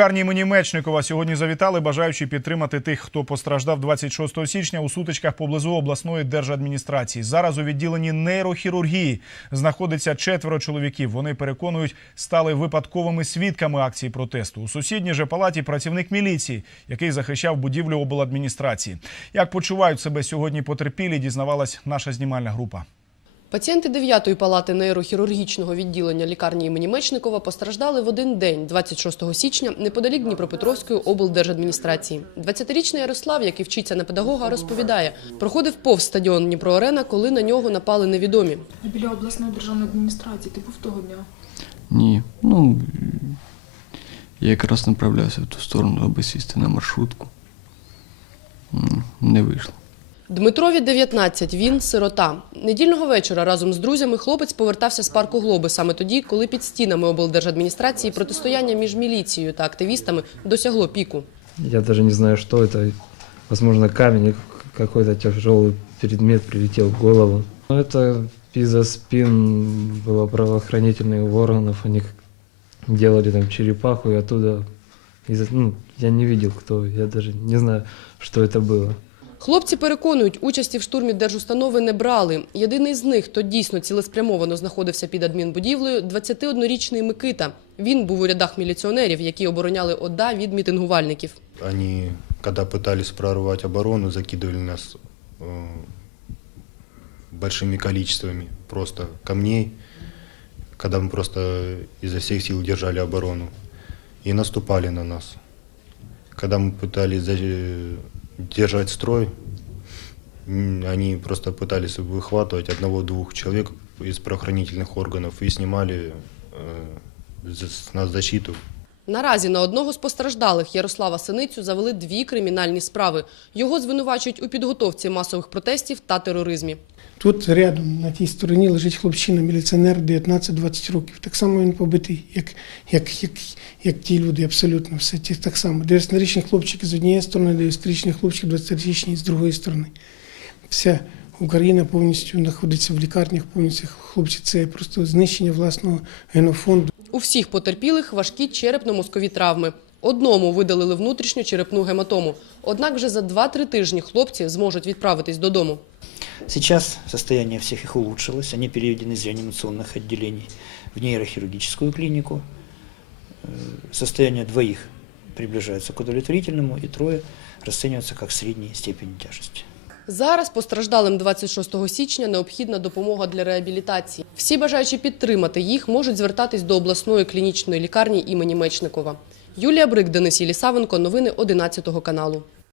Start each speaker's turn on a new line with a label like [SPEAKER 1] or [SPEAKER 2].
[SPEAKER 1] Лікарні імені Мечникова сьогодні завітали, бажаючи підтримати тих, хто постраждав 26 січня у сутичках поблизу обласної держадміністрації. Зараз у відділенні нейрохірургії знаходиться четверо чоловіків. Вони переконують, стали випадковими свідками акції протесту. У сусідній же палаті працівник міліції, який захищав будівлю обладміністрації. Як почувають себе сьогодні потерпілі, дізнавалась наша знімальна група.
[SPEAKER 2] Пацієнти 9-ї палати нейрохірургічного відділення лікарні імені Мечникова постраждали в один день, 26 січня, неподалік Дніпропетровської облдержадміністрації. 20-річний Ярослав, який вчиться на педагога, розповідає, проходив повз стадіон Дніпроарена, коли на нього напали невідомі.
[SPEAKER 3] Біля обласної державної адміністрації, ти був того дня.
[SPEAKER 4] Ні, ну я якраз направлявся в ту сторону, аби сісти на маршрутку. Не вийшло.
[SPEAKER 2] Дмитрові 19, він сирота. Недільного вечора разом з друзями хлопець повертався з парку Глоби саме тоді, коли під стінами облдержадміністрації протистояння між міліцією та активістами досягло піку.
[SPEAKER 5] Я даже не знаю, что это. Возможно, камень или какой-то тяжелый предмет прилетел в голову. Но это из-за спин было правоохранительных органов. Они как делали там черепаху, и оттуда... из-за- ну, я не видел, кто. Я даже не знаю, что это было.
[SPEAKER 2] Хлопці переконують, участі в штурмі держустанови не брали. Єдиний з них, хто дійсно цілеспрямовано знаходився під адмінбудівлею, 21-річний Микита. Він був у рядах міліціонерів, які обороняли ОДА від мітингувальників.
[SPEAKER 6] Они, когда пытались прорвать оборону, закидывали нас э, большими количествами просто камней, когда мы просто изо всех сил держали оборону и наступали на нас. Когда мы пытались за- держать строй, м, они просто пытались выхватывать одного-двух человек из правоохранительных органов и снимали э, за- с нас защиту
[SPEAKER 2] Наразі на одного з постраждалих Ярослава Синицю завели дві кримінальні справи. Його звинувачують у підготовці масових протестів та тероризмі.
[SPEAKER 7] Тут рядом на тій стороні лежить хлопчина, міліціонер 19-20 років. Так само він побитий, як, як, як, як ті люди, абсолютно все ті, так само. 9-річний хлопчик з однієї сторони, 9-річний хлопчик, 20-річний з другої сторони. Вся Україна повністю знаходиться в лікарнях, повністю хлопці. Це просто знищення власного генофонду.
[SPEAKER 2] У всіх потерпілих важкі черепно-мозкові травми. Одному видалили внутрішню черепну гематому. Однак вже за 2-3 тижні хлопці зможуть відправитись додому.
[SPEAKER 8] Сейчас состояние всех их улучшилось, они переведены из реанимационных отделений в нейрохирургическую клинику. Э, Состояние двоих приближается к удовлетворительному, и трое расцениваются как средней степени тяжести.
[SPEAKER 2] Зараз постраждалим 26 січня необхідна допомога для реабілітації. Всі бажаючі підтримати їх можуть звертатись до обласної клінічної лікарні імені Мечникова. Юлія Брик, Денис Єлісавенко. Новини 11 каналу.